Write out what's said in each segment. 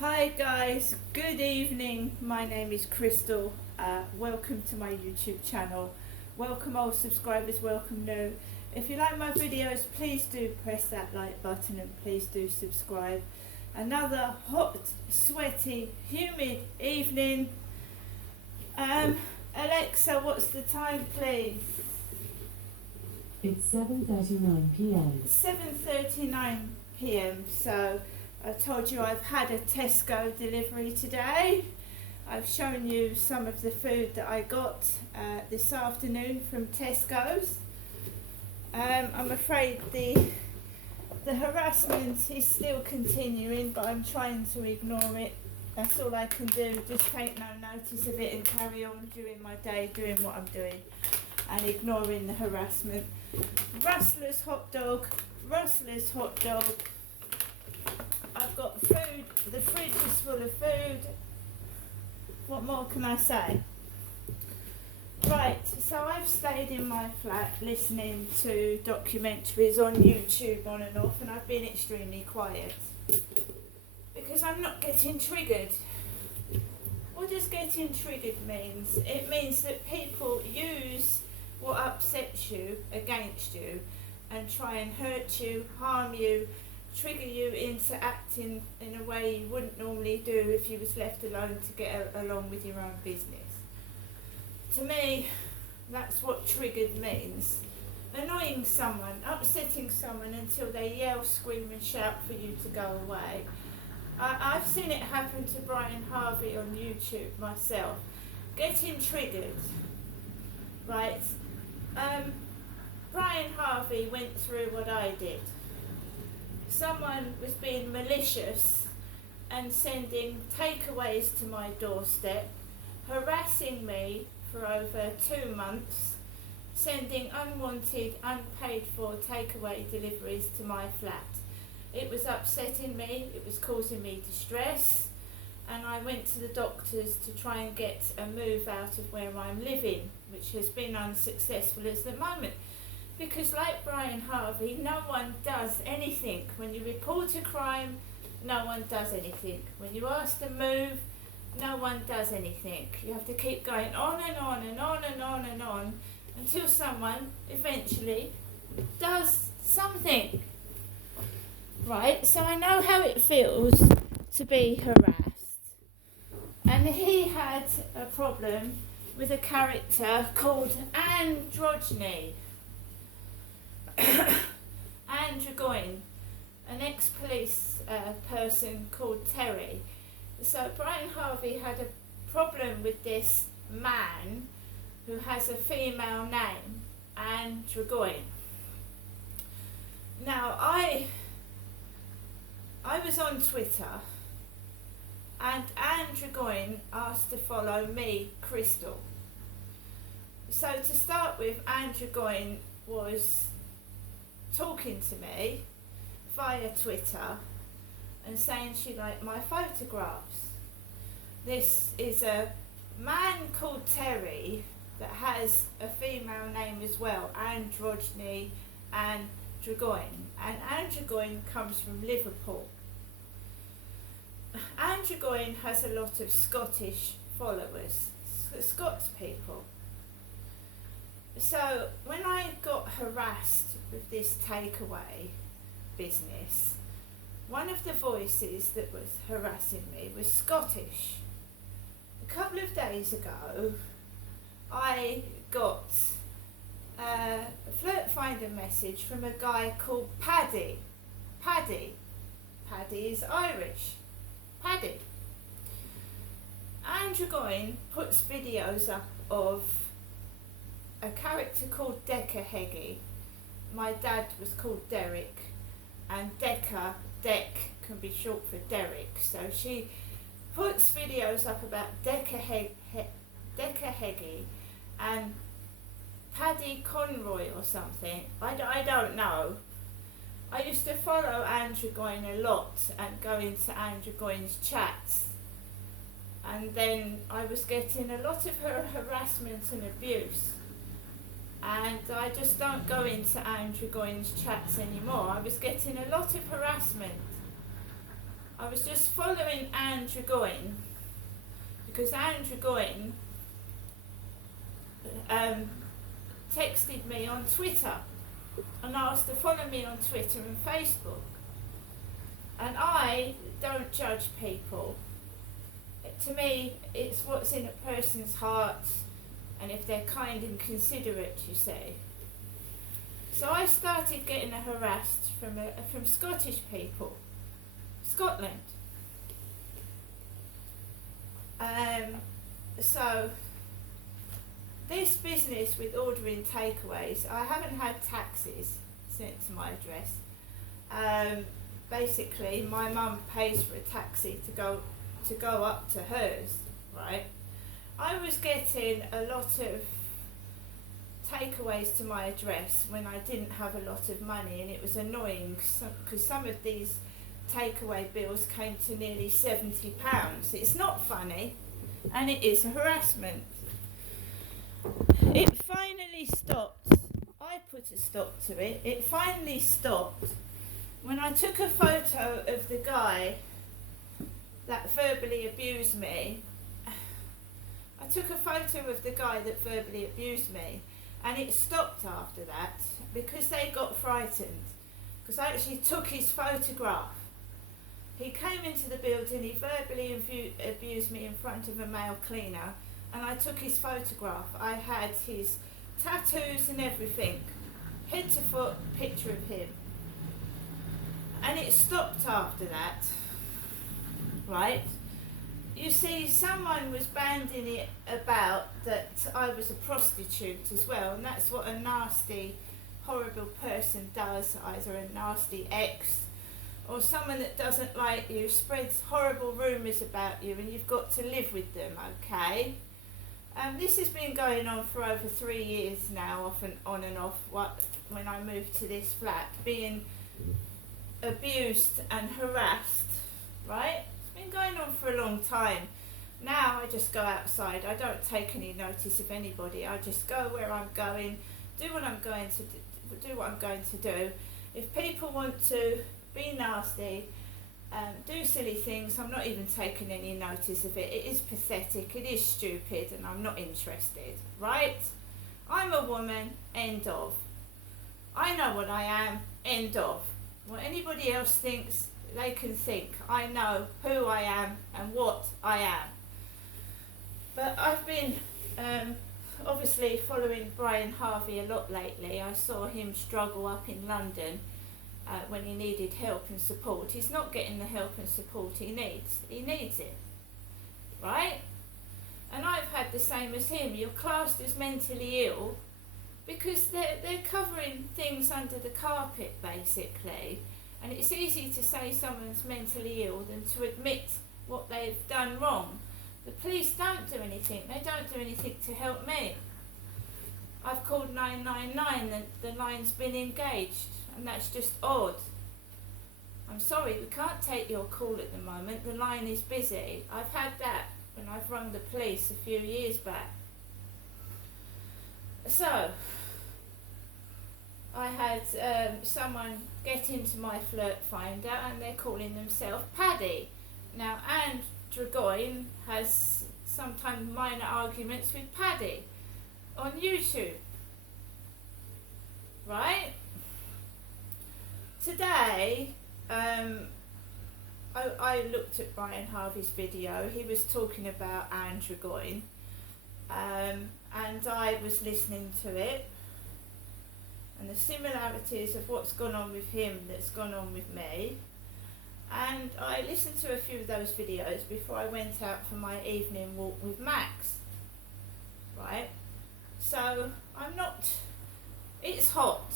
Hi guys, good evening. My name is Crystal. Welcome to my YouTube channel. Welcome old subscribers, welcome new. If you like my videos, please do press that like button and please do subscribe. Another hot, sweaty, humid evening. Alexa, what's the time please? It's 7:39 p.m. 7:39 p.m. So I told you I've had a Tesco delivery today. I've shown you some of the food that I got this afternoon from Tesco's. I'm afraid the harassment is still continuing, but I'm trying to ignore it. That's all I can do, just take no notice of it and carry on during my day, doing what I'm doing and ignoring the harassment. Rustler's hot dog, Rustler's hot dog. I've got food, the fridge is full of food. What more can I say? Right, so I've stayed in my flat listening to documentaries on YouTube on and off, and I've been extremely quiet because I'm not getting triggered. What does getting triggered means? It means that people use what upsets you against you and try and hurt you, harm you, trigger you into acting in a way you wouldn't normally do if you was left alone to get along with your own business. To me, that's what triggered means. Annoying someone, upsetting someone until they yell, scream and shout for you to go away. I've seen it happen to Brian Harvey on YouTube myself. Getting triggered, right? Brian Harvey went through what I did. Someone was being malicious and sending takeaways to my doorstep, harassing me for over 2 months, sending unwanted, unpaid for takeaway deliveries to my flat. It was upsetting me, it was causing me distress, and I went to the doctors to try and get a move out of where I'm living, which has been unsuccessful at the moment. Because like Brian Harvey, no one does anything. When you report a crime, no one does anything. When you ask to move, no one does anything. You have to keep going on and on and on and on and on until someone eventually does something. Right, so I know how it feels to be harassed. And he had a problem with a character called Androgyny. Andrew Goyne, an ex-police person called Terry. So Brian Harvey had a problem with this man who has a female name, Andrew Goyne. Now I was on Twitter and Andrew Goyne asked to follow me, Crystal. So to start with, Andrew Goyne was talking to me via Twitter and saying she liked my photographs. This is a man called Terry that has a female name as well, Androgyny and Dragoin. And Androgyny comes from Liverpool. Androgyny has a lot of Scottish followers, Scots people. So when I got harassed with this takeaway business, one of the voices that was harassing me was Scottish. A couple of days ago, I got a Flirt Finder message from a guy called Paddy. Paddy is Irish. Paddy. Androgyny puts videos up of a character called Decca Heggie. My dad was called Derek, and Dec can be short for Derek. So she puts videos up about Decca Heggie and Paddy Conroy or something. I don't know. I used to follow Androgyny a lot and go into Androgyny's chats, and then I was getting a lot of her harassment and abuse. And I just don't go into Androgyny's chats anymore. I was getting a lot of harassment. I was just following Anne Dragoin, because Anne Dragoin texted me on Twitter and asked to follow me on Twitter and Facebook. And I don't judge people. To me, it's what's in a person's heart, and if they're kind and considerate, you see. So I started getting harassed from Scottish people, Scotland. So this business with ordering takeaways, I haven't had taxis sent to my address. Basically, my mum pays for a taxi to go up to hers, right? I was getting a lot of takeaways to my address when I didn't have a lot of money, and it was annoying because some of these takeaway bills came to nearly £70. It's not funny, and it is a harassment. It finally stopped. I put a stop to it. It finally stopped when I took a photo of the guy that verbally abused me. I took a photo of the guy that verbally abused me, and it stopped after that because they got frightened, because I actually took his photograph. He came into the building, he verbally abused me in front of a male cleaner, and I took his photograph. I had his tattoos and everything, head to foot picture of him. And it stopped after that, right? You see, someone was banding it about that I was a prostitute as well, and that's what a nasty, horrible person does, either a nasty ex or someone that doesn't like you, spreads horrible rumours about you, and you've got to live with them, okay? This has been going on for over 3 years now, off and on and off, when I moved to this flat, being abused and harassed, right? It's been going on for a long time. Now I just go outside. I don't take any notice of anybody. I just go where I'm going, do what I'm going to do. If people want to be nasty, do silly things, I'm not even taking any notice of it. It is pathetic, it is stupid, and I'm not interested, right? I'm a woman, end of. I know what I am, end of. What anybody else thinks, they can think. I know who I am and what I am. But I've been obviously following Brian Harvey a lot lately. I saw him struggle up in London when he needed help and support. He's not getting the help and support he needs. He needs it, right? And I've had the same as him. You're classed as mentally ill because they're covering things under the carpet, basically. And it's easy to say someone's mentally ill than to admit what they've done wrong. The police don't do anything. They don't do anything to help me. I've called 999 and the line's been engaged, and that's just odd. I'm sorry, we can't take your call at the moment. The line is busy. I've had that when I've rung the police a few years back. So, I had someone get into my flirt finder, and they're calling themselves Paddy. Now, Anne Dragoin has sometimes minor arguments with Paddy on YouTube, right? Today, I looked at Brian Harvey's video. He was talking about Anne Dragoin, and I was listening to it, and the similarities of what's gone on with him that's gone on with me. And I listened to a few of those videos before I went out for my evening walk with Max, right? So it's hot.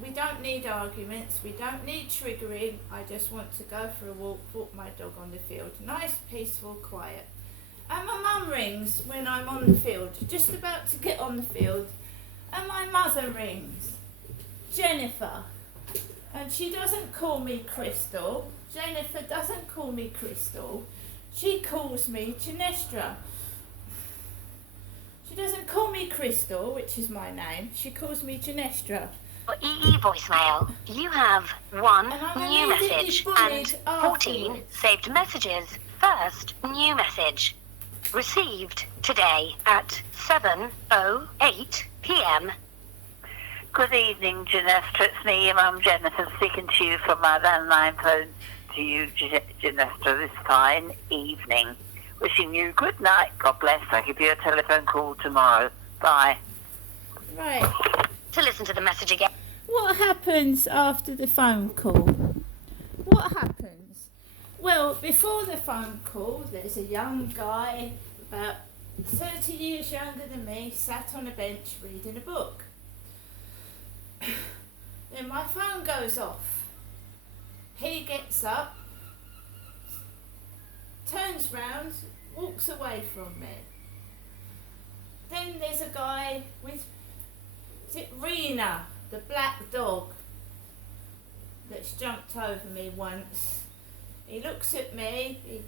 We don't need arguments, we don't need triggering. I just want to go for a walk my dog on the field. Nice, peaceful, quiet. And my mum rings when I'm on the field, just about to get on the field, and my mother rings, Jennifer. And she doesn't call me Crystal. Jennifer doesn't call me Crystal. She calls me Ginestra. She doesn't call me Crystal, which is my name. She calls me Ginestra. For EE voicemail, you have 1 And I'm new immediately message bullied and 14 afterwards. saved messages. First new message. Received today at 7:08 p.m. Good evening, Janessa. It's me, your mum Jennifer, speaking to you from my landline phone to you, Janessa, this fine evening. Wishing you good night. God bless. I'll give you a telephone call tomorrow. Bye. Right. To listen to the message again. What happens after the phone call? What happens? Well, before the phone call, there's a young guy, about 30 years younger than me, sat on a bench reading a book. Then my phone goes off. He gets up, turns round, walks away from me. Then there's a guy with, is it Rena, the black dog, that's jumped over me once. He looks at me, he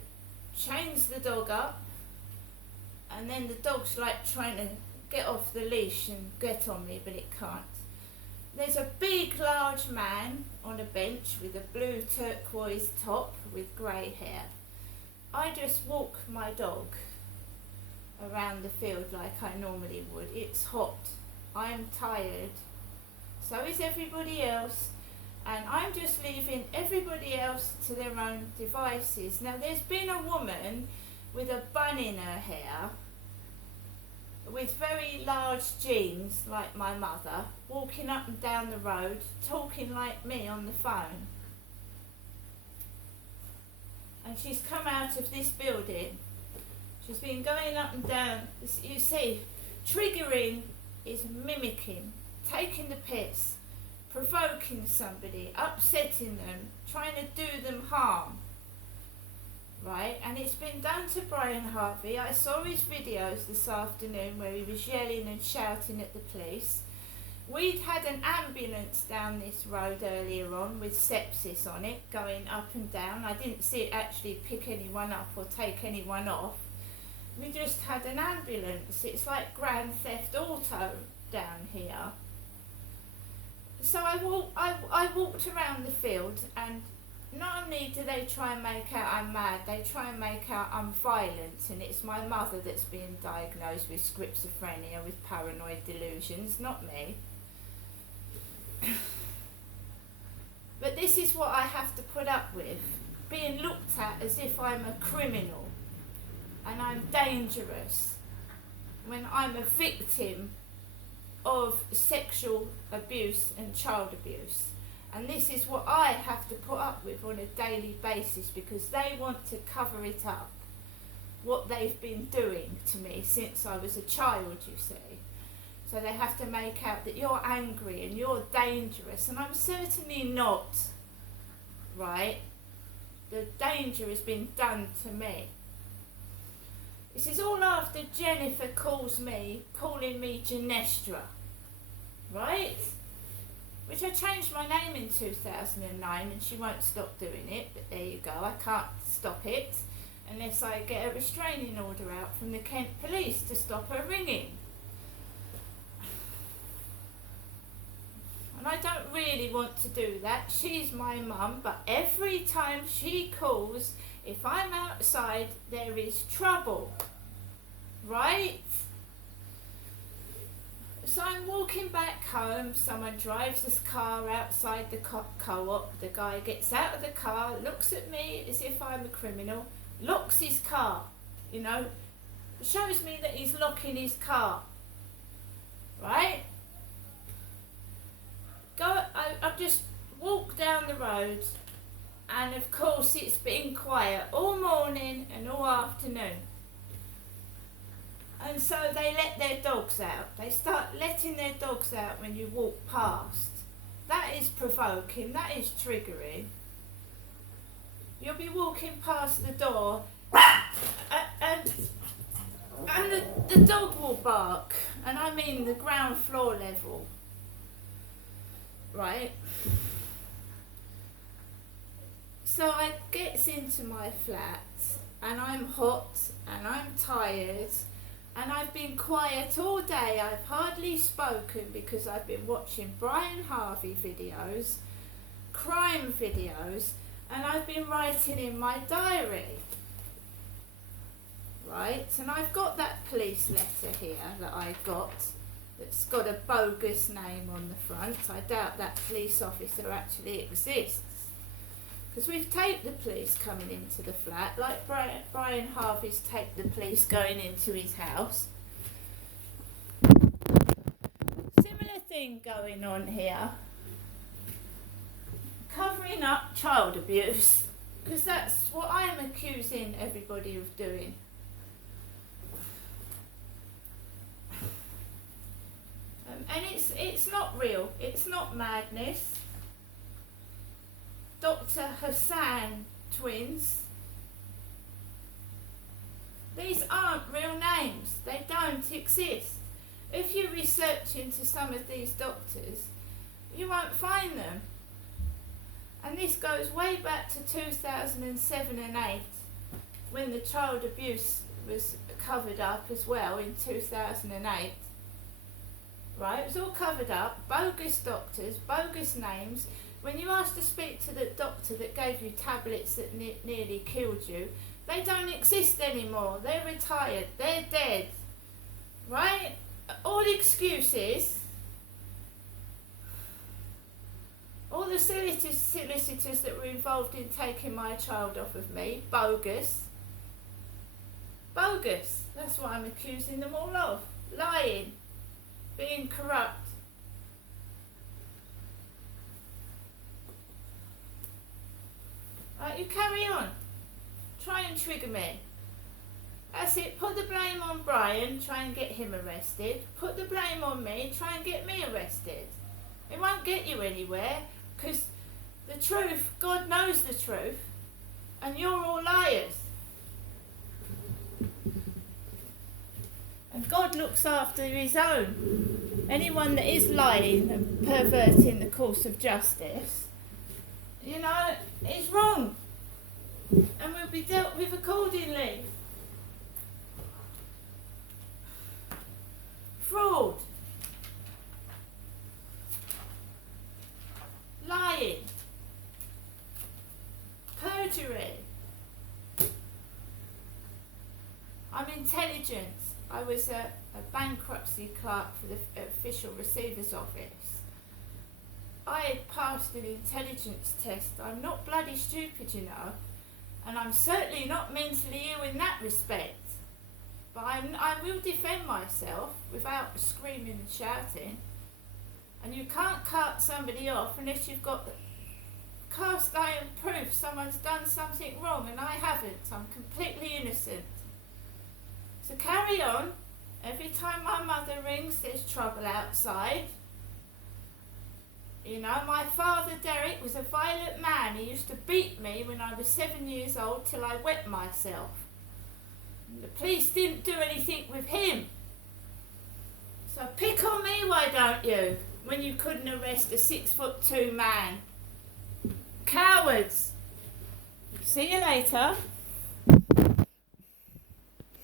chains the dog up, and then the dog's like trying to get off the leash and get on me, but it can't. There's a big, large man on a bench with a blue turquoise top with grey hair. I just walk my dog around the field like I normally would. It's hot. I'm tired. So is everybody else. And I'm just leaving everybody else to their own devices. Now, there's been a woman with a bun in her hair, with very large jeans, like my mother, walking up and down the road, talking like me on the phone. And she's come out of this building. She's been going up and down. You see, triggering is mimicking, taking the piss, provoking somebody, upsetting them, trying to do them harm. Right, and it's been done to Brian Harvey. I saw his videos this afternoon where he was yelling and shouting at the police. We'd had an ambulance down this road earlier on with sepsis on it, going up and down. I didn't see it actually pick anyone up or take anyone off. We just had an ambulance. It's like Grand Theft Auto down here. So I walked around the field, and not only do they try and make out I'm mad, they try and make out I'm violent, and it's my mother that's being diagnosed with schizophrenia, with paranoid delusions, not me. But this is what I have to put up with, being looked at as if I'm a criminal and I'm dangerous when I'm a victim of sexual abuse and child abuse. And this is what I have to put up with on a daily basis, because they want to cover it up, what they've been doing to me since I was a child, you see. So they have to make out that you're angry and you're dangerous, and I'm certainly not, right? The danger has been done to me. This is all after Jennifer calling me Janestra, right? Which I changed my name in 2009, and she won't stop doing it, but there you go, I can't stop it unless I get a restraining order out from the Kent police to stop her ringing. And I don't really want to do that. She's my mum, but every time she calls, if I'm outside, there is trouble, right? So I'm walking back home, someone drives this car outside the co-op, the guy gets out of the car, looks at me as if I'm a criminal, locks his car, you know, shows me that he's locking his car, right? I've just walked down the road, and of course it's been quiet all morning and all afternoon. And so they let their dogs out. They start letting their dogs out when you walk past. That is provoking, that is triggering. You'll be walking past the door and the dog will bark. And I mean the ground floor level. Right? So I gets into my flat, and I'm hot and I'm tired, And I've been quiet all day. I've hardly spoken because I've been watching Brian Harvey videos, crime videos, and I've been writing in my diary. Right, and I've got that police letter here that I got that's got a bogus name on the front. I doubt that police officer actually exists. Because we've taped the police coming into the flat, like Brian Harvey's taped the police going into his house. Similar thing going on here. Covering up child abuse, because that's what I'm accusing everybody of doing. And it's not real, it's not madness. Dr. Hassan twins. These aren't real names. They don't exist. If you research into some of these doctors, you won't find them. And this goes way back to 2007 and 8, when the child abuse was covered up as well in 2008. Right, it was all covered up, bogus doctors, bogus names. When you ask to speak to the doctor that gave you tablets that nearly killed you, they don't exist anymore. They're retired. They're dead. Right? All excuses. All the solicitors that were involved in taking my child off of me, bogus. Bogus. That's what I'm accusing them all of. Lying. Being corrupt. Right, you carry on. Try and trigger me. That's it. Put the blame on Brian. Try and get him arrested. Put the blame on me. Try and get me arrested. It won't get you anywhere, because the truth, God knows the truth, and you're all liars. And God looks after his own. Anyone that is lying and perverting the course of justice, you know, is wrong, and will be dealt with accordingly. Fraud, lying, perjury. I'm intelligent. I was a bankruptcy clerk for the Official Receiver's Office. I had passed an intelligence test. I'm not bloody stupid, you know, and I'm certainly not mentally ill in that respect. But I will defend myself without screaming and shouting. And you can't cut somebody off unless you've got cast iron proof someone's done something wrong, and I haven't. I'm completely innocent. So carry on. Every time my mother rings, there's trouble outside. You know, my father, Derek, was a violent man. He used to beat me when I was 7 years old till I wet myself. And the police didn't do anything with him. So pick on me, why don't you, when you couldn't arrest a 6'2" man? Cowards. See you later.